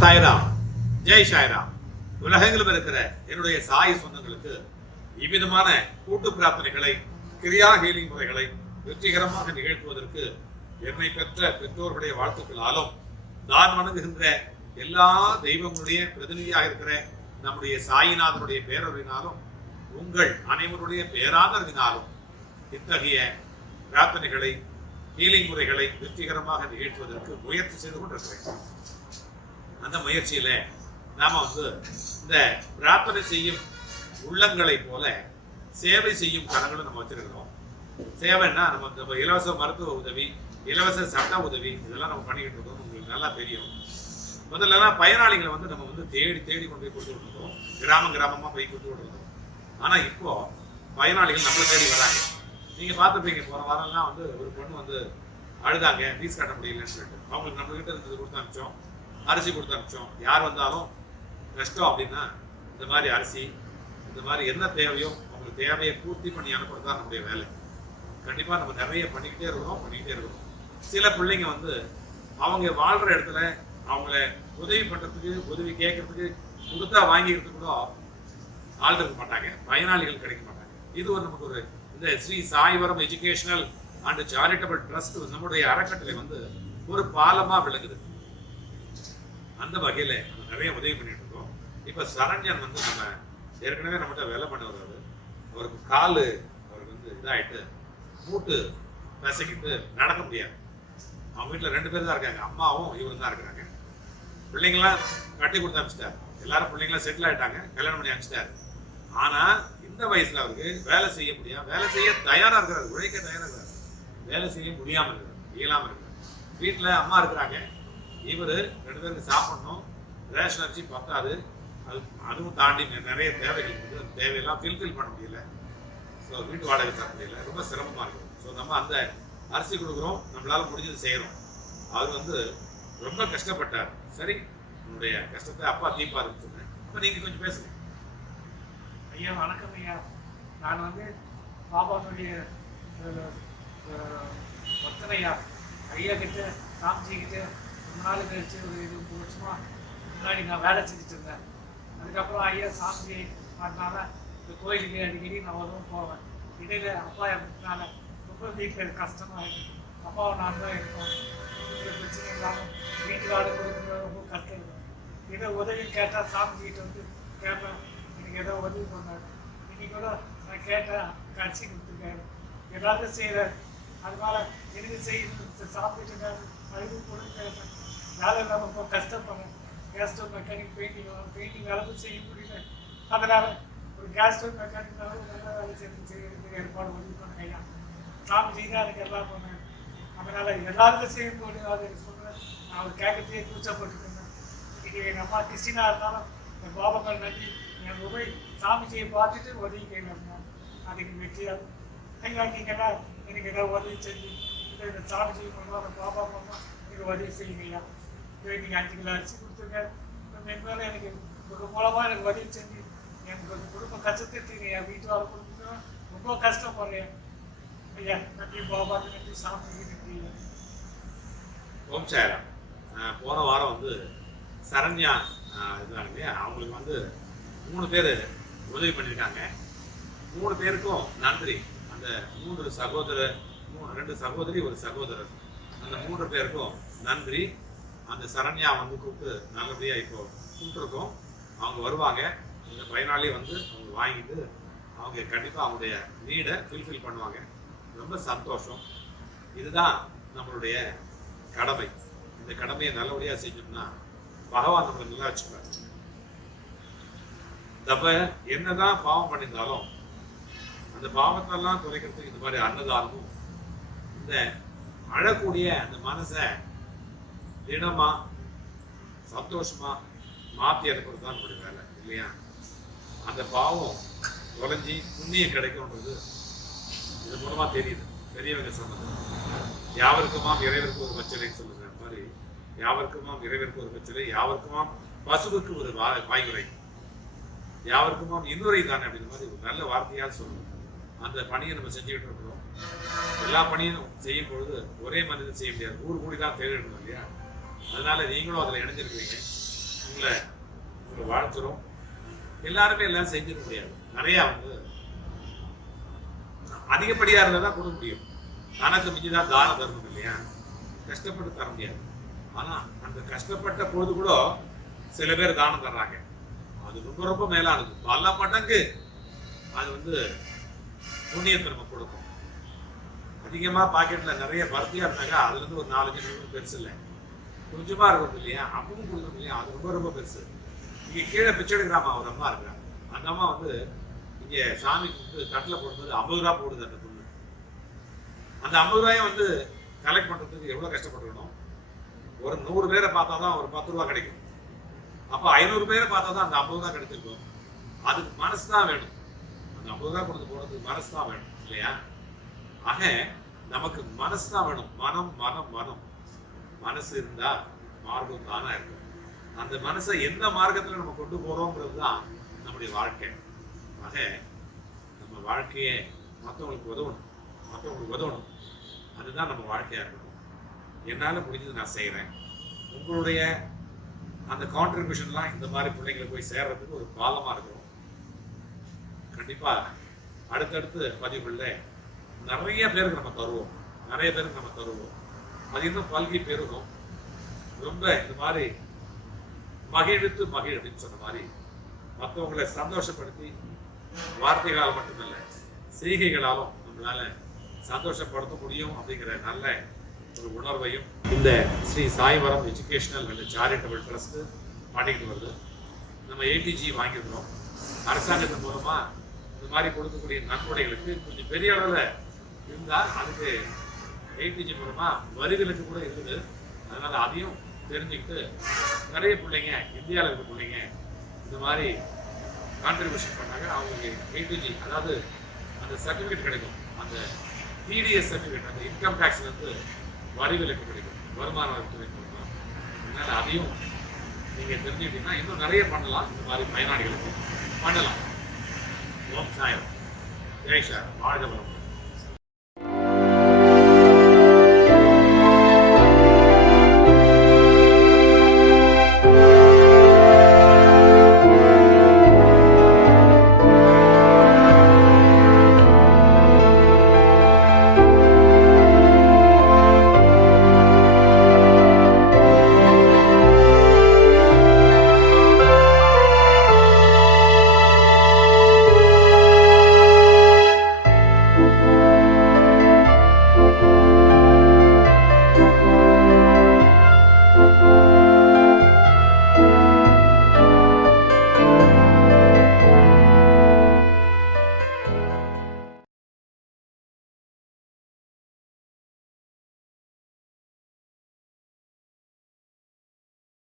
சாய்ராம். ஜெய் சாய்ராம். உலகங்களும் இருக்கிற என்னுடைய சாய சொந்தங்களுக்கு இவ்விதமான கூட்டு பிரார்த்தனைகளை கிரியா ஹீலிங் முறைகளை வெற்றிகரமாக நிகழ்த்துவதற்கு என்னை பெற்ற பெற்றோர்களுடைய வாழ்த்துக்களாலும் நான் வணங்குகின்ற எல்லா தெய்வங்களுடைய பிரதிநிதியாக இருக்கிற நம்முடைய சாயிநாதனுடைய பேரறிவினாலும் உங்கள் அனைவருடைய பேராதரவினாலும் இத்தகைய பிரார்த்தனைகளை ஹீலிங் முறைகளை வெற்றிகரமாக நிகழ்த்துவதற்கு முயற்சி செய்து கொண்டிருக்கிறேன். அந்த முயற்சியில் நாம் வந்து இந்த பிரார்த்தனை செய்யும் உள்ளங்களை போல சேவை செய்யும் கரங்களும் நம்ம வச்சுருக்கிறோம். சேவைன்னா நம்ம இப்போ இலவச மருத்துவ உதவி இலவச சட்ட உதவி இதெல்லாம் நம்ம பண்ணிக்கிட்டு இருக்கோம். உங்களுக்கு நல்லா தெரியும். முதல்லலாம் பயனாளிகளை வந்து நம்ம வந்து தேடி தேடி கொண்டு போய் கொடுத்து விட்டுருக்கோம் கிராமம் கிராமமாக போய் கொடுத்து விட்டுருந்தோம் ஆனால் இப்போ பயனாளிகள் நம்மளை தேடி வராங்க. நீங்கள் பார்த்துருப்பீங்க போகிற வாரம்லாம் வந்து ஒரு பொண்ணு வந்து அழுதாங்க ஃபீஸ் கட்ட முடியலன்னு சொல்லிட்டு. அவங்களுக்கு நம்மகிட்ட இருந்தது கொடுத்து அனுப்பிச்சோம். அரிசி கொடுத்து அனுப்பிச்சோம். யார் வந்தாலும் கஷ்டம் அப்படின்னா இந்த மாதிரி அரிசி இந்த மாதிரி என்ன தேவையோ அவங்களுக்கு தேவையை பூர்த்தி பண்ணி அனுப்புறது தான் நம்முடைய வேலை. கண்டிப்பாக நம்ம நிறைய பண்ணிக்கிட்டே இருக்கிறோம் பண்ணிக்கிட்டே இருக்கிறோம் சில பிள்ளைங்க வந்து அவங்க வாழ்கிற இடத்துல அவங்கள உதவி பண்ணுறதுக்கு உதவி கேட்கறதுக்கு கொடுத்தா வாங்கிக்கிறதுக்கு கூட ஆள் இருக்க மாட்டாங்க. பயனாளிகள் கிடைக்க மாட்டாங்க. இது ஒரு நமக்கு ஒரு இந்த Sri Saivaram educational and charitable trust நம்முடைய அறக்கட்டளை வந்து ஒரு பாலமாக விளங்குது. அந்த வகையில் நம்ம நிறைய உதவி பண்ணிட்டு இருக்கோம். இப்போ சரண்யன் வந்து நம்ம ஏற்கனவே நம்மகிட்ட வேலை பண்ண வர்றாரு அவருக்கு கால் அவருக்கு வந்து இதாகிட்டு மூட்டு பிசைக்கிட்டு நடக்க முடியாது. அவங்க வீட்டில் ரெண்டு பேர் தான் இருக்காங்க. அம்மாவும் இவரும் தான் இருக்கிறாங்க. பிள்ளைங்களாம் கட்டி கொடுத்து அனுப்பிச்சிட்டாரு எல்லாரும் பிள்ளைங்களாம் செட்டில் ஆகிட்டாங்க கல்யாணம் பண்ணி அனுப்பிச்சிட்டாரு ஆனால் இந்த வயசில் அவருக்கு வேலை செய்ய முடியாது வேலை செய்ய தயாராக இருக்கிறார். உழைக்க தயாராக இருக்கிறார். வேலை செய்ய முடியாமல் இருக்கிறார். இயலாமல் இருக்கிறார். வீட்டில் அம்மா இருக்கிறாங்க. இவர் ரெண்டு பேருக்கு சாப்பிடணும். ரேஷன் அரிசி பத்தாது. அது அதுவும் தாண்டி நிறைய தேவைகள் இருக்குது. அந்த தேவையெல்லாம் ஃபில்ஃபில் பண்ண முடியல. ஸோ வீட்டு வாடகை தர முடியல. ரொம்ப சிரமமாக இருக்கும் ஸோ நம்ம அந்த அரிசி கொடுக்குறோம். நம்மளால் முடிஞ்சது செய்கிறோம் அவர் வந்து ரொம்ப கஷ்டப்பட்டார். சரி உன்னுடைய கஷ்டத்தை அப்பா தீப்பாருன்னு சொன்னேன். இப்போ நீங்கள் கொஞ்சம் பேசுங்க. ஐயா வணக்கம் ஐயா. நான் வந்து பாபாவுடைய பக்தனையா ஐயா கிட்ட சாமிஜி கிட்ட ரொம்ப நாள் கழிச்சு ஒரு இது மூணு வருஷமா முன்னாடி நான் வேலை செஞ்சுட்டு இருந்தேன். அதுக்கப்புறம் ஐயா சாமி பாட்டினால இந்த கோயிலுக்கு அடிக்கடி நான் வருவோம் போவேன். இடையில அப்பா இருந்ததுனால ரொம்ப வீட்டில் கஷ்டமா இருக்கு. அப்பாவை நான் தான் இருக்கோம். வீட்டில் பிரச்சனை இல்லாமல் வீட்டு வாடகை கொடுக்குறது ரொம்ப கஷ்டம் இருக்கும் ஏதோ உதவி கேட்டால் சாமிக்கிட்ட வந்து கேட்பேன். எனக்கு ஏதோ உதவி பண்ணாரு. இன்னைக்கு கூட நான் கேட்டேன் கடைசி கொடுத்துருக்காரு. எல்லாருக்கும் செய்கிறார் அதனால எனக்கு செய்யணும் சாப்பிட்டு அது கொடுத்து கேட்டேன். வேலை இல்லாமல் ரொம்ப கஷ்டப்படுறேன் கேஸ் மெக்கானிக் பெயிண்டிங் பெயிண்டிங் அளவு செய்ய முடியல. அதனால் ஒரு கேஸ் ஸ்டவ் மெக்கானிக் நல்ல வேலை செய்ய செய்யறதுக்கு ஏற்பாடு பண்ணி பண்ணுங்க ஐயா. சாமிஜி செய்தால் எனக்கு எல்லாம் பண்ணேன். அதனால் எல்லாருக்கும் செய்ய அது சொல்றேன் நான் அவர் கேட்கறதுக்கே கூச்சப்பட்டுருந்தேன் இது எங்கள் அம்மா கிறிஸ்டினா இருந்தாலும் என் பாபங்கள் நன்றி என் உபை சாமிஜியை பார்த்துட்டு உதவி கேட்கணும் அதுக்கு வெற்றியாக ஐயா நீங்கள்லாம் எனக்கு ஏதாவது உதவி செஞ்சு இந்த இந்த சாமிஜி பண்ணுவாங்க பாபா பண்ணுவோம் நீங்கள் உதவி செய்யுங்க ஐயா. இதோ நீங்கள் அஞ்சு கிலோ அரிசி கொடுத்துருங்க மேலே எனக்கு ஒரு மூலமாக எனக்கு உதவி செஞ்சு எனக்கு ஒரு குடும்ப கஷ்டத்தை என் வீட்டு வர கொடுத்துட்டு ரொம்ப கஷ்டப்படுறேன். ஐயா நன்றி பாபாக்கு நன்றி சாமிஜி நன்றி. ஓம் சாய்ராம் போன வாரம் வந்து சரண்யா ஆஹ் இல்லையா? அவங்களுக்கு வந்து மூணு பேர் உதவி பண்ணியிருக்காங்க. மூணு பேருக்கும் நன்றி. அந்த மூன்று சகோதரர் மூணு ரெண்டு சகோதரி ஒரு சகோதரர். அந்த மூன்று பேருக்கும் நன்றி. அந்த சரண்யா வந்து கூப்பிட்டு நல்லபடியாக இப்போ கூப்பிட்டுருக்கோம். அவங்க வருவாங்க. இந்த பயனாளி வந்து அவங்க வாங்கிட்டு அவங்க கண்டிப்பாக அவங்களுடைய நீடை ஃபில்ஃபில் பண்ணுவாங்க. ரொம்ப சந்தோஷம். இதுதான் நம்மளுடைய கடமை. இந்த கடமையை நல்லபடியாக செஞ்சோம்னா பகவான் நம்மளை நல்லா வச்சுப்பார் தப்ப என்னதான் பாவம் பண்ணியிருந்தாலும் அந்த பாவத்தெல்லாம் குறைக்கிறதுக்கு இந்த மாதிரி அன்னதானமும் இந்த அழக்கூடிய அந்த மனசை தினமாக சந்தோஷமா மாத்தி அனுப்புறது தான் நம்மளுடைய வேலை இல்லையா? அந்த பாவம் தொலைஞ்சி புண்ணியம் கிடைக்கும்ன்றது இது மூலமா தெரியுது. பெரியவங்க சொன்னது. யாவருக்குமாம் இறைவருக்கு ஒரு பச்சிலைன்னு சொல்லுங்க மாதிரி யாவருக்குமாம் இறைவருக்கு ஒரு பச்சிலை யாவருக்குமாம் பசுவுக்கு ஒரு வா- வாய்குறை யாவருக்குமாம் இன்னுரை தானே அப்படின்ற மாதிரி ஒரு நல்ல வார்த்தையாக சொல்லணும் அந்த பணியை நம்ம செஞ்சுக்கிட்டு இருக்கிறோம். எல்லா பணியும் செய்யும் பொழுது ஒரே மனிதன் செய்ய முடியாது. ஊர் கூடி தான் தேடிடணும் இல்லையா? அதனால நீங்களும் அதில் இணைஞ்சிருக்கிறீங்க உங்களை உங்களை வாழ்த்துறோம். எல்லாருமே எல்லாம் செஞ்சிட முடியாது. நிறையா வந்து அதிகப்படியாக இருந்தால் தான் கொடுக்க முடியும். தனக்கு மிஞ்சி தான் தான தர்மம் இல்லையா? கஷ்டப்பட்டு தர முடியாது. ஆனால் அந்த கஷ்டப்பட்ட பொழுது கூட சில பேர் தானம் தர்றாங்க. அது ரொம்ப ரொம்ப மேலானது. பல மடங்கு அது வந்து புண்ணியத்தை நம்ம கொடுக்கும். அதிகமாக பாக்கெட்டில் நிறைய பருத்தியாக இருந்தாங்க அதுலேருந்து ஒரு நாலஞ்சு நூறு பெருசு இல்லை கொஞ்சமாக இருக்கும் இல்லையா? அப்பவும் கொடுக்குறது இல்லையா? அது ரொம்ப ரொம்ப பெருசு. இங்கே கீழே பிச்சடி கிராமம் ஒரு அம்மா இருக்கிறாங்க. அந்த அம்மா வந்து இங்கே சாமிக்கு வந்து தட்டில் போடும்போது ஐம்பது ரூபா போடுது அந்த பொண்ணு. அந்த ஐம்பது ரூபாயும் வந்து கலெக்ட் பண்ணுறதுக்கு எவ்வளோ கஷ்டப்பட்டுக்கணும்? ஒரு நூறு பேரை பார்த்தா தான் ஒரு பத்து ரூபா கிடைக்கும். அப்போ ஐநூறு பேரை பார்த்தா தான் அந்த ஐம்பது ரூபா கிடைச்சிருக்கும். அதுக்கு மனசு தான் வேணும். அந்த ஐம்பது ரூபா கொடுத்து போகிறதுக்கு மனசு தான் வேணும் இல்லையா? ஆக நமக்கு மனசு தான் வேணும். மனம் மனம் மனம். மனசு இருந்தால் மார்க்கம் தானாக இருக்கும். அந்த மனசை எந்த மார்க்கத்தில் நம்ம கொண்டு போகிறோங்கிறது தான் நம்முடைய வாழ்க்கை. ஆக நம்ம வாழ்க்கையை மற்றவங்களுக்கு உதவணும். மற்றவங்களுக்கு உதவணும். அதுதான் நம்ம வாழ்க்கையாக இருக்கணும் என்னால் முடிஞ்சது நான் செய்கிறேன் உங்களுடைய அந்த கான்ட்ரிபியூஷன்லாம் இந்த மாதிரி பிள்ளைங்களை போய் சேர்றதுக்கு ஒரு பாலமாக இருக்கும் கண்டிப்பாக அடுத்தடுத்து பதிவுகளில் நிறைய பேருக்கு நம்ம தருவோம். நிறைய பேருக்கு நம்ம தருவோம். அது இன்னும் பெருகும் ரொம்ப இந்த மாதிரி மகிழ்வித்து மகிழ் அப்படின்னு சொன்ன மாதிரி மற்றவங்களை சந்தோஷப்படுத்தி வார்த்தைகளால் மட்டுமல்ல செய்கைகளாலும் நம்மளால சந்தோஷப்படுத்த முடியும் அப்படிங்கிற நல்ல ஒரு உணர்வையும் இந்த Sri Saivaram educational and charitable trust பண்ணிக்கிட்டு வருது. நம்ம ஏடிஜி வாங்கியிருந்தோம் அரசாங்கத்தின் மூலமாக இந்த மாதிரி கொடுக்கக்கூடிய நன்கொடைகளுக்கு கொஞ்சம் பெரிய அளவில் இருந்தால் அதுக்கு ஏடிஜி மூலமாக வரிகளுக்கு கூட இருக்குது. அதனால் அதையும் தெரிஞ்சுக்கிட்டு நிறைய பிள்ளைங்க இந்தியாவில் இருக்க பிள்ளைங்க இந்த மாதிரி கான்ட்ரிபியூஷன் பண்ணாங்க. அவங்களுக்கு ஏடிஜி அதாவது அந்த சர்டிஃபிகேட் கிடைக்கும். அந்த டிடிஎஸ் சர்டிஃபிகேட் அந்த இன்கம் டேக்ஸ்லேருந்து வரி விலக்கு கிடைக்கும். வருமான வரித்துறை மூலமாக அதனால் அதையும் நீங்கள் தெரிஞ்சுக்கிட்டீங்கன்னா இன்னும் நிறைய பண்ணலாம். இந்த மாதிரி பயனாளிகளுக்கு பண்ணலாம். ஓம் சாயம் ஜெய்ஷா வாழ்க வளம்